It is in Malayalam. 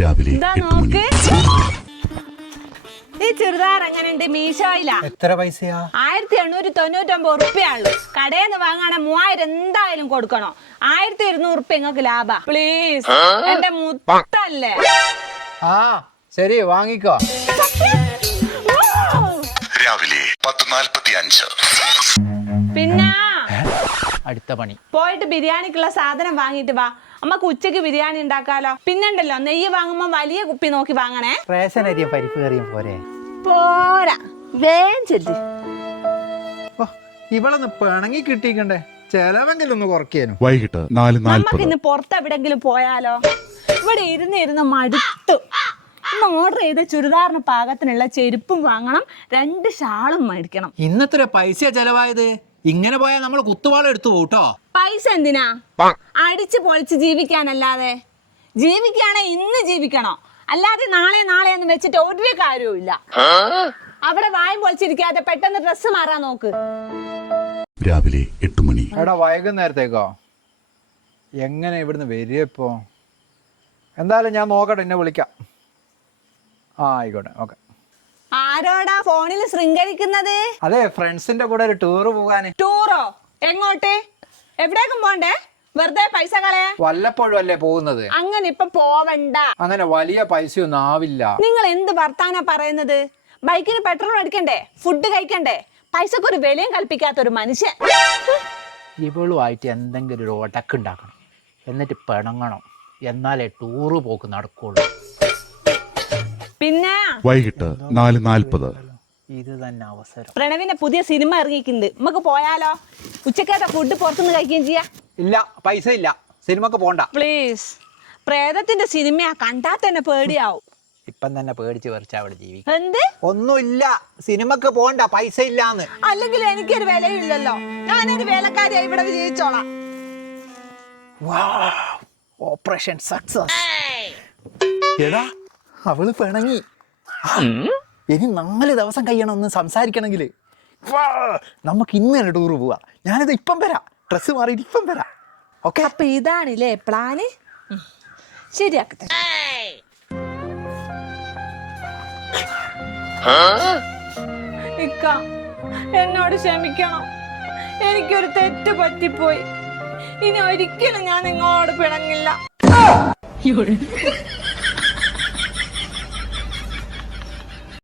രാവിലെ ഈ ചുരിദാർ എങ്ങനെയുണ്ട് മീശോയിലാ? എത്ര പൈസയാ? 1899 ഉറുപ്പ്യുള്ളൂ. കടയിൽ നിന്ന് വാങ്ങാണെ 3000 എന്തായാലും കൊടുക്കണോ? 1200 ഉറുപ്പ്യ നിങ്ങൾക്ക് ലാഭ. പ്ലീസ്, എന്റെ മുത്തല്ലേ. ആ ശരി, വാങ്ങിക്കോ. രാവിലെ 10:45. പിന്നെ അടുത്ത പണി പോയിട്ട് ബിരിയാണിക്കുള്ള സാധനം വാങ്ങിട്ട് വാ. അമ്മക്ക് ഉച്ചക്ക് ബിരിയാണി ഉണ്ടാക്കാലോ. പിന്നെണ്ടല്ലോ, നെയ്യ് വാങ്ങുമ്പോ വലിയ കുപ്പി നോക്കി വാങ്ങണേ. റേഷൻ അരിയും പരിപ്പ് കറിയും പോരെ? പോരാ, വേഗം ചെല്ലി. ഇവളൊന്ന് പിണങ്ങി കിട്ടിക്കണ്ടേ, ചെലവെങ്കിലും ഒന്ന് കുറയ്ക്കാനും. വൈകിട്ട് 4:40. നമുക്ക് ഇന്ന് പുറത്തെവിടെങ്കിലും പോയാലോ? ഇവിടെ ഇരുന്ന് മടുത്തു. ഇന്ന് ഓർഡർ ചെയ്ത ചുരിദാറിന് പാകത്തിനുള്ള ചെരുപ്പും വാങ്ങണം, 2 ഷാളും മേടിക്കണം. ഇന്നത്തെ പൈസ ചെലവായത്. ഇങ്ങനെ പോയാൽ നമ്മൾ കുത്തുവാള എടുത്തു പോട്ടോ. പൈസ എന്തിനാ? അടിച്ചു പൊളിച്ച് ജീവിക്കാനല്ലാതെ. ജീവിക്കാണെ ഇന്ന് ജീവിക്കണോ, അല്ലാതെ നാളെ എന്ന് വെച്ചിട്ട് ഒരു കാര്യവും ഇല്ല. അവിടെ വായും പൊളിച്ചിരിക്കാതെ പെട്ടെന്ന് ഡ്രസ്സ് മാറാൻ നോക്ക്. രാവിലെ 8 മണി. എടാ, വൈകുന്നേരത്തേക്കോ? എങ്ങനെ ഇവിടുന്ന് വരിക ഇപ്പോ? എന്തായാലും ഞാൻ നോക്കട്ടെ, എന്നെ വിളിക്കാം. ആയിക്കോട്ടെ, ഓക്കെ. ആരോടാ ഫോണിൽ ശൃംഗരിക്കുന്നത്? അതെ, ഫ്രണ്ട്സിന്റെ കൂടെ ഒരു ടൂറ് പോകാന്. ടൂറോ? എങ്ങോട്ട്? എവിടേക്കും പോണ്ടേ? വെറുതെ പൈസ കളയാ? വല്ലപ്പോഴും അല്ലേ പോകുന്നത്. അങ്ങനെ ഇപ്പൊ പോവണ്ട. അങ്ങനെ വലിയ പൈസയൊന്നും ആവില്ല. നിങ്ങൾ എന്ത് വർത്താനാ പറയുന്നത്? ബൈക്കിന് പെട്രോൾ അടിക്കണ്ടേ, ഫുഡ് കഴിക്കണ്ടേ? പൈസക്ക് ഒരു വിലയും കൽപ്പിക്കാത്തൊരു മനുഷ്യൻ. ഇവളുമായിട്ട് എന്തെങ്കിലും ഒരു ഒടക്കുണ്ടാക്കണം, എന്നിട്ട് പിണങ്ങണം, എന്നാലേ ടൂറ് പോക്ക് നടക്കുള്ളൂ. പിന്നെ വൈകിട്ട് 4:40. ഇത് തന്നെ അവസരം. പ്രണവിന്റെ പുതിയ സിനിമ ഇറങ്ങിയിട്ടുണ്ട്, നമുക്ക് പോയാലോ? ഉച്ചക്കത്തെ ഫുഡ് പുറത്തുനിന്ന് കഴിക്കുകയും ചെയ്യാം. ഇല്ല, പൈസ ഇല്ല, സിനിമക്ക് പോണ്ട പ്ലീസ്. പ്രേതത്തിന്റെ സിനിമയാ, കണ്ടാ തന്നെ പേടിയാവും. ഇപ്പം തന്നെ പേടിച്ച് പറിച്ച അവിടെ ജീവിക്കും. എന്ത്? ഒന്നുമില്ല, സിനിമക്ക് പോണ്ട, പൈസ ഇല്ലാന്ന്. അല്ലെങ്കിൽ എനിക്കൊരു വിലയില്ലല്ലോ, ഞാനൊരു വേലക്കാരിയായി ഇവിടെ വിജയിച്ചോളാം. Operation success. എടാ, അവള് പിണങ്ങി. ഇനി 4 ദിവസം കഴിയണം ഒന്ന് സംസാരിക്കണമെങ്കിൽ. നമുക്ക് ഇന്ന് തന്നെ ടൂറ് പോവാ. ഞാനിത് ഇപ്പം വരാം, ഡ്രസ്സ് മാറിയിട്ട് ഇപ്പം വരാം. ഓക്കെ, അപ്പൊ ഇതാണില്ലേ പ്ലാന്? ശരിയാക്കട്ടെ. ഇക്ക, എന്നോട് ക്ഷമിക്കണം, എനിക്കൊരു തെറ്റ് പറ്റിപ്പോയി. ഇനി ഒരിക്കലും ഞാൻ നിങ്ങളോട് പിണങ്ങില്ല.